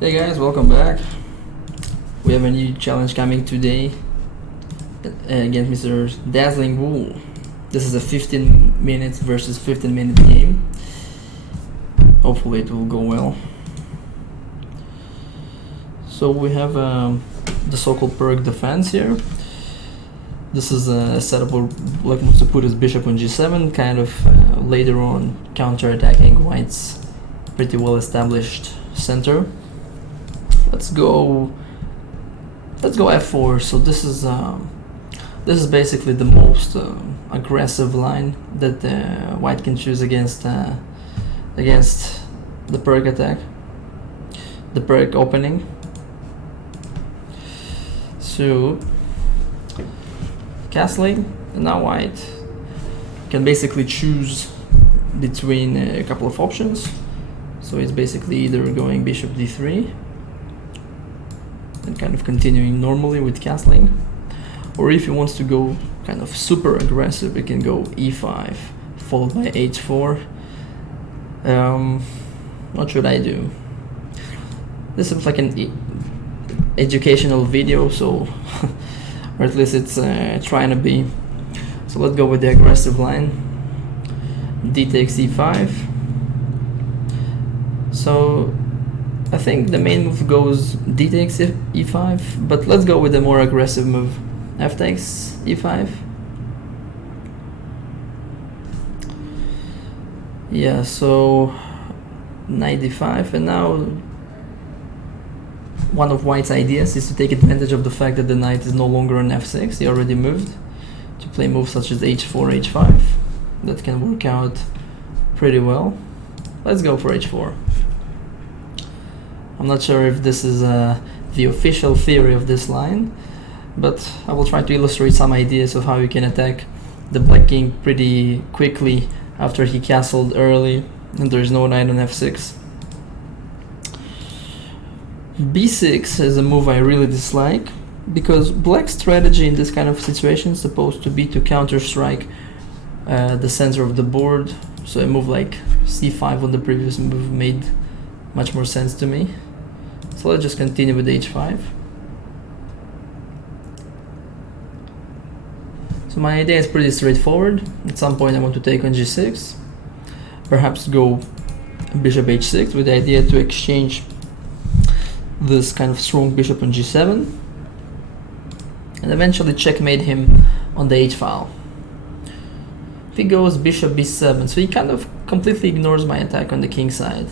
Hey guys, welcome back. We have a new challenge coming today against Mr. Dazzling Wool. This is a 15 minutes versus 15-minute game. Hopefully it will go well. So we have the so-called Pirc defense here. This is a setup where Black wants to put his bishop on g7, kind of later on counter-attacking White's pretty well established center. Let's go f4. So this is basically the most aggressive line that White can choose against the Pirc attack, the Pirc opening. So castling, and now White can basically choose between a couple of options. So it's basically either going bishop d3 and kind of continuing normally with castling, or if he wants to go kind of super aggressive, he can go e5 followed by h4. What should I do? This seems like an educational video, so or at least it's trying to be. So let's go with the aggressive line. D takes e5. So I think the main move goes d takes e5, but let's go with the more aggressive move. F takes e5. Yeah, so knight d5, and now one of White's ideas is to take advantage of the fact that the knight is no longer on f6. He already moved to play moves such as h4, h5. That can work out pretty well. Let's go for h4. I'm not sure if this is the official theory of this line, but I will try to illustrate some ideas of how you can attack the Black King pretty quickly after he castled early and there's no knight on f6. b6 is a move I really dislike, because Black's strategy in this kind of situation is supposed to be to counter-strike the center of the board. So a move like c5 on the previous move made much more sense to me. So let's just continue with h5. So my idea is pretty straightforward. At some point I want to take on g6, perhaps go bishop h6 with the idea to exchange this kind of strong bishop on g7 and eventually checkmate him on the h-file. If he goes bishop b7, so he kind of completely ignores my attack on the king side,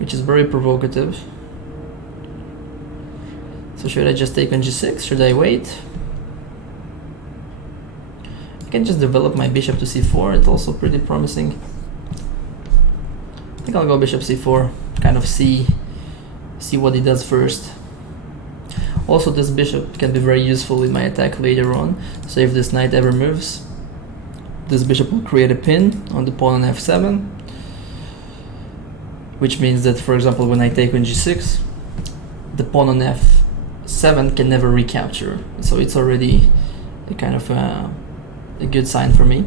which is very provocative. So should I just take on g6? Should I wait? I can just develop my bishop to c4. It's also pretty promising. I think I'll go bishop c4, kind of see what he does first. Also, this bishop can be very useful in my attack later on. So if this knight ever moves, this bishop will create a pin on the pawn on f7, which means that, for example, when I take on g6, the pawn on f7 can never recapture. So it's already a kind of a good sign for me.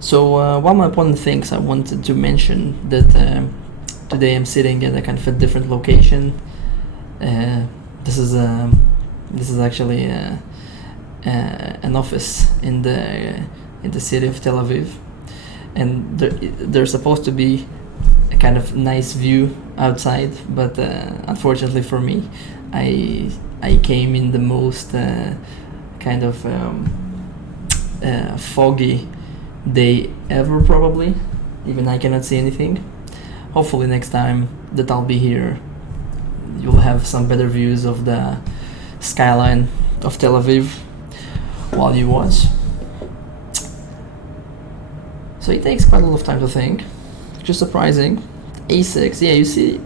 So while my opponent thinks, I wanted to mention that today I'm sitting at a kind of a different location. This is actually an office in the city of Tel Aviv, and there's supposed to be a kind of nice view outside, but unfortunately for me, I came in the most kind of foggy day ever, probably. Even I cannot see anything. Hopefully next time that I'll be here, you'll have some better views of the skyline of Tel Aviv while you watch. So it takes quite a lot of time to think, which is surprising. a6, yeah, you see,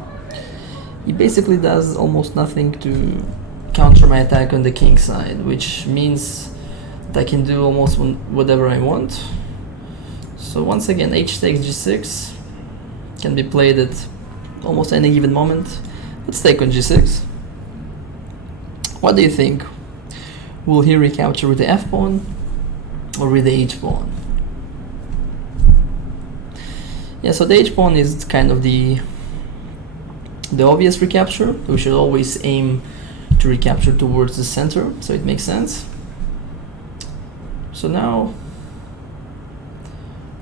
he basically does almost nothing to counter my attack on the king side, which means that I can do almost whatever I want. So once again, h takes g6 can be played at almost any given moment. Let's take on g6. What do you think? Will he recapture with the f pawn or with the h pawn? Yeah, so the h pawn is kind of the obvious recapture. We should always aim to recapture towards the center, so it makes sense. So now,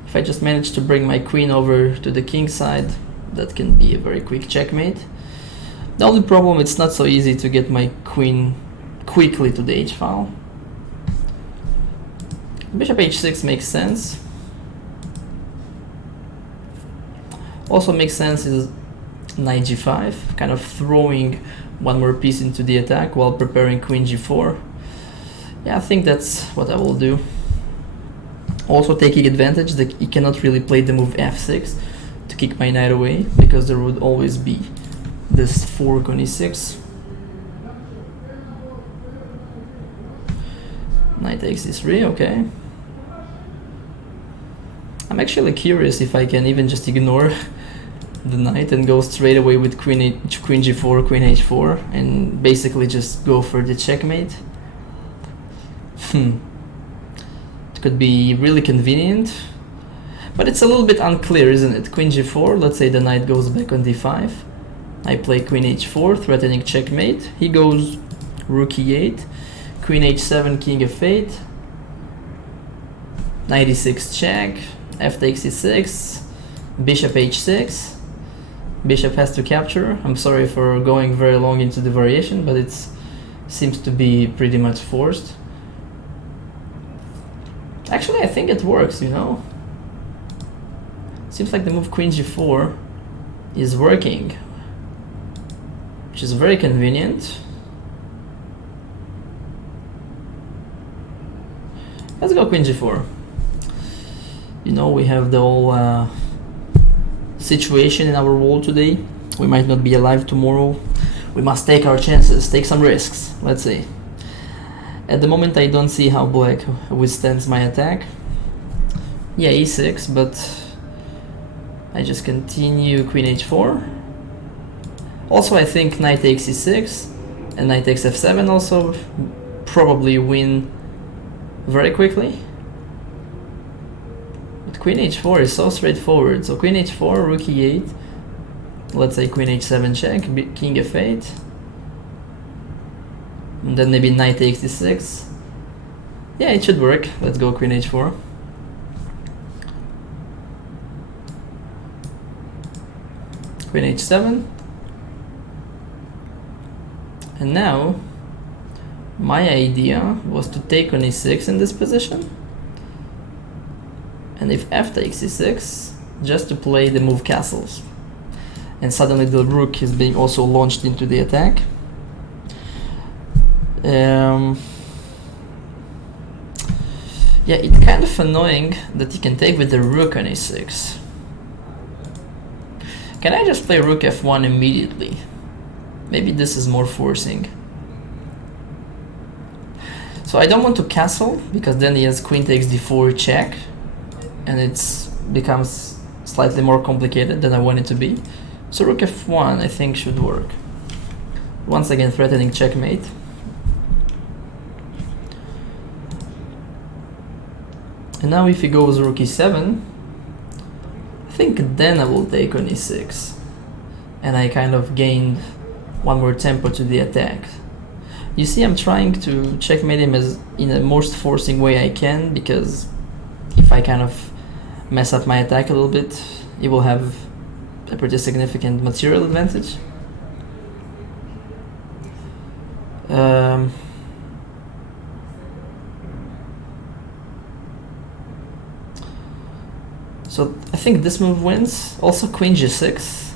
if I just manage to bring my queen over to the king side, that can be a very quick checkmate. The only problem, it's not so easy to get my queen quickly to the h file. Bishop h6 makes sense. Also makes sense is knight g5, kind of throwing one more piece into the attack while preparing queen g4. Yeah, I think that's what I will do. Also taking advantage that he cannot really play the move f6 to kick my knight away, because there would always be this fork on e6. Knight takes e3, okay. I'm actually curious if I can even just ignore the knight and go straight away with queen g4, queen h4, and basically just go for the checkmate. It could be really convenient, but it's a little bit unclear, isn't it? Queen g4, let's say the knight goes back on d5. I play queen h4, threatening checkmate. He goes rook e8, queen h7, king f8, knight e6 check, f takes e6, bishop h6. Bishop has to capture. I'm sorry for going very long into the variation, but it seems to be pretty much forced. Actually, I think it works, you know. Seems like the move queen g4 is working, which is very convenient. Let's go queen g4. You know, we have the whole situation in our world today. We might not be alive tomorrow. We must take our chances, take some risks. Let's see. At the moment I don't see how black withstands my attack. Yeah, e6, but I just continue queen h4. Also I think knight takes e6 and knight takes f7 also probably win very quickly. Queen h4 is so straightforward. So queen h4, rook e8, let's say queen h7 check, king f8, and then maybe knight takes d6. Yeah, it should work. Let's go queen h4. Queen h7. And now, my idea was to take on e6 in this position. And if f takes e6, just to play the move castles. And suddenly the rook is being also launched into the attack. Yeah, it's kind of annoying that he can take with the rook on e6. Can I just play rook f1 immediately? Maybe this is more forcing. So I don't want to castle, because then he has queen takes d4 check, and it becomes slightly more complicated than I want it to be. So rook f1 I think should work. Once again threatening checkmate. And now if he goes rook e7, I think then I will take on e6. And I kind of gained one more tempo to the attack. You see, I'm trying to checkmate him as in the most forcing way I can, because if I kind of mess up my attack a little bit, he will have a pretty significant material advantage. So I think this move wins. Also queen g6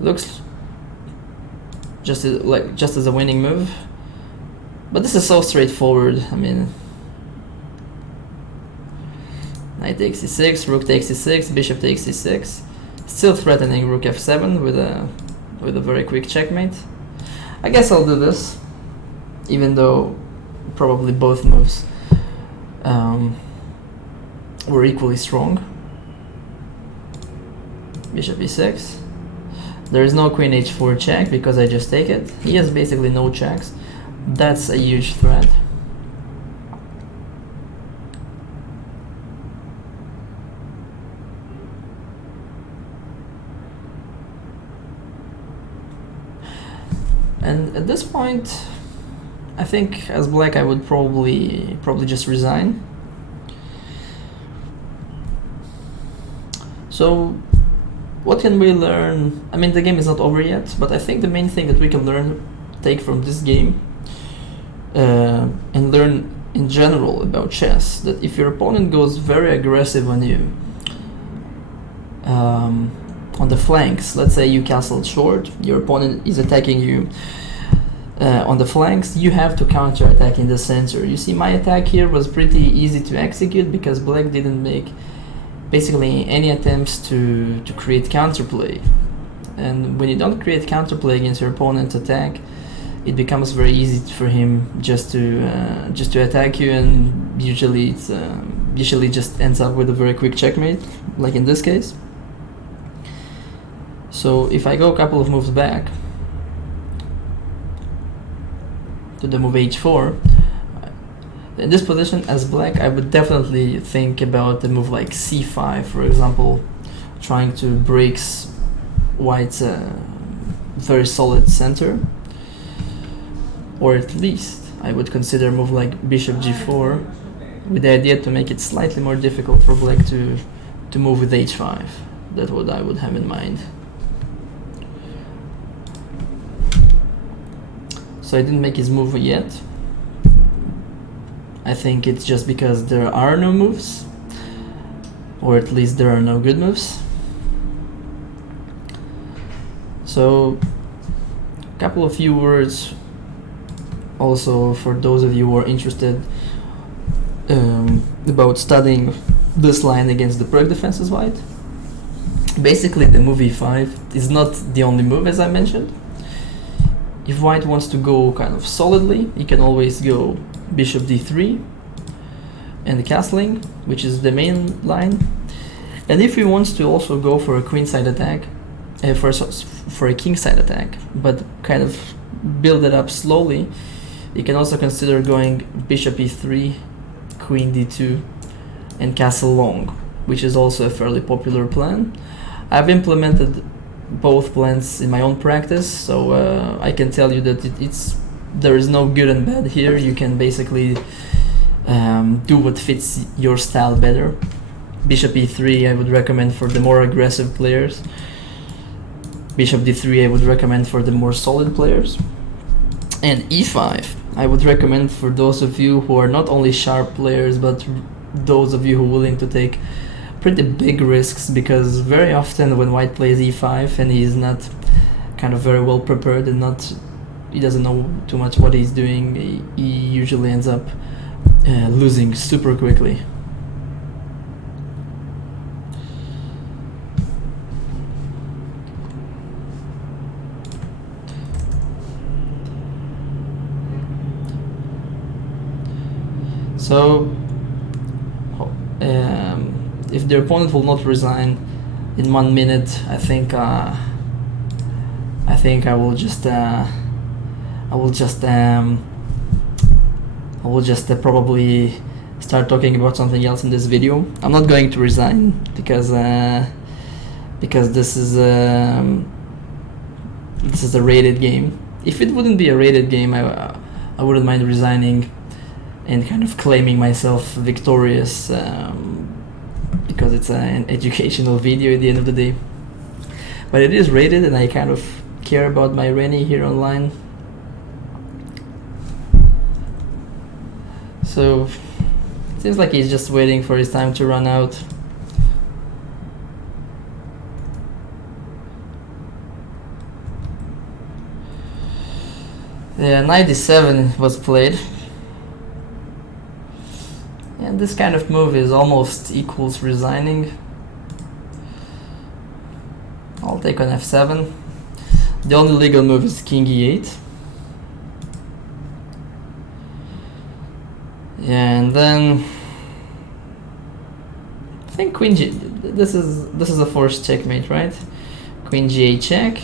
looks just as a winning move, but this is so straightforward. I mean, knight takes e6, rook takes e6, bishop takes e6, still threatening rook f7 with a very quick checkmate. I guess I'll do this, even though probably both moves were equally strong. Bishop e6. There is no queen h4 check because I just take it. He has basically no checks. That's a huge threat. And at this point, I think as black I would probably just resign. So what can we learn? I mean, the game is not over yet, but I think the main thing that we can take from this game and learn in general about chess, that if your opponent goes very aggressive on you on the flanks, let's say you castled short, your opponent is attacking you on the flanks, you have to counter-attack in the center. You see, my attack here was pretty easy to execute because black didn't make basically any attempts to create counterplay. And when you don't create counterplay against your opponent's attack, it becomes very easy for him just to attack you, and usually it's usually just ends up with a very quick checkmate, like in this case. So if I go a couple of moves back to the move h4, in this position as black I would definitely think about the move like c5, for example, trying to break white's very solid center. Or at least I would consider a move like bishop g4 with the idea to make it slightly more difficult for black to move with h5. That's what I would have in mind. So I didn't make his move yet. I think it's just because there are no moves, or at least there are no good moves. So a couple of few words also for those of you who are interested about studying this line against the Pirc defenses white. Basically the move e5 is not the only move, as I mentioned. If white wants to go kind of solidly, he can always go bishop d3 and castling, which is the main line. And if he wants to also go for a queenside attack, for a kingside attack, but kind of build it up slowly, you can also consider going bishop e3, queen d2, and castle long, which is also a fairly popular plan. I've implemented both plans in my own practice, so I can tell you that there is no good and bad here. You can basically do what fits your style better. Bishop e3 I would recommend for the more aggressive players. Bishop d3 I would recommend for the more solid players. And e5 I would recommend for those of you who are not only sharp players, but those of you who are willing to take pretty big risks, because very often when white plays e5 and he is not kind of very well prepared and he doesn't know too much what he's doing, he usually ends up losing super quickly. So if the opponent will not resign in 1 minute, I think I will just probably start talking about something else in this video. I'm not going to resign because this is a rated game. If it wouldn't be a rated game, I wouldn't mind resigning and kind of claiming myself victorious, because it's an educational video at the end of the day. But it is rated and I kind of care about my Rennie here online. So it seems like he's just waiting for his time to run out. Yeah, 97 was played. And this kind of move is almost equals resigning. I'll take on f7. The only legal move is king e8. Yeah, and then I think queen g. This is a forced checkmate, right? Queen g8 check.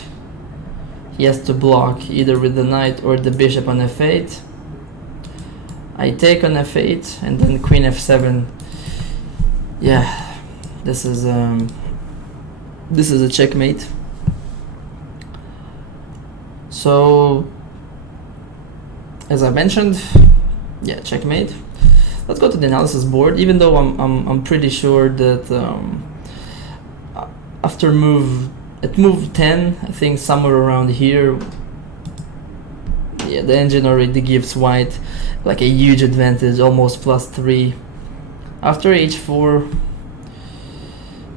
He has to block either with the knight or the bishop on f8. I take on f8 and then queen f7. Yeah, this is a checkmate. So as I mentioned, yeah, checkmate. Let's go to the analysis board. Even though I'm pretty sure that after move 10, I think somewhere around here, yeah, the engine already gives white like a huge advantage, almost +3. After h4,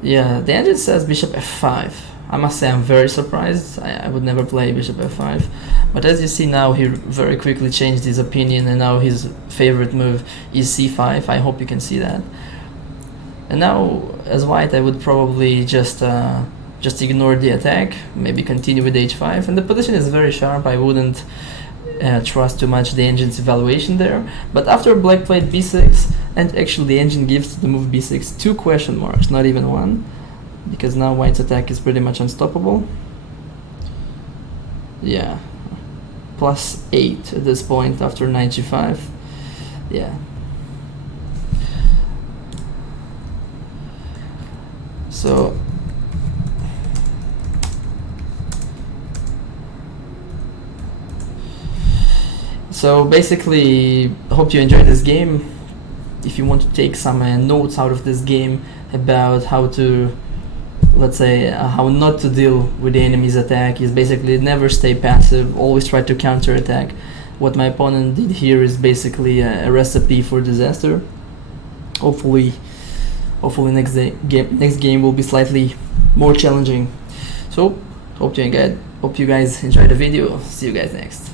yeah, the engine says bishop f5. I must say I'm very surprised. I would never play bishop f5. But as you see now, he very quickly changed his opinion, and now his favorite move is c5. I hope you can see that. And now, as white, I would probably just ignore the attack, maybe continue with h5. And the position is very sharp. I wouldn't trust too much the engine's evaluation there. But after black played b6, and actually the engine gives to the move b6 2 question marks, not even one, because now white's attack is pretty much unstoppable. Yeah, +8 at this point after knight g5. Yeah. So basically, hope you enjoyed this game. If you want to take some notes out of this game about how to, let's say, how not to deal with the enemy's attack, is basically never stay passive, always try to counter attack. What my opponent did here is basically a recipe for disaster. Hopefully next game will be slightly more challenging. So hope you guys enjoyed the video. See you guys next.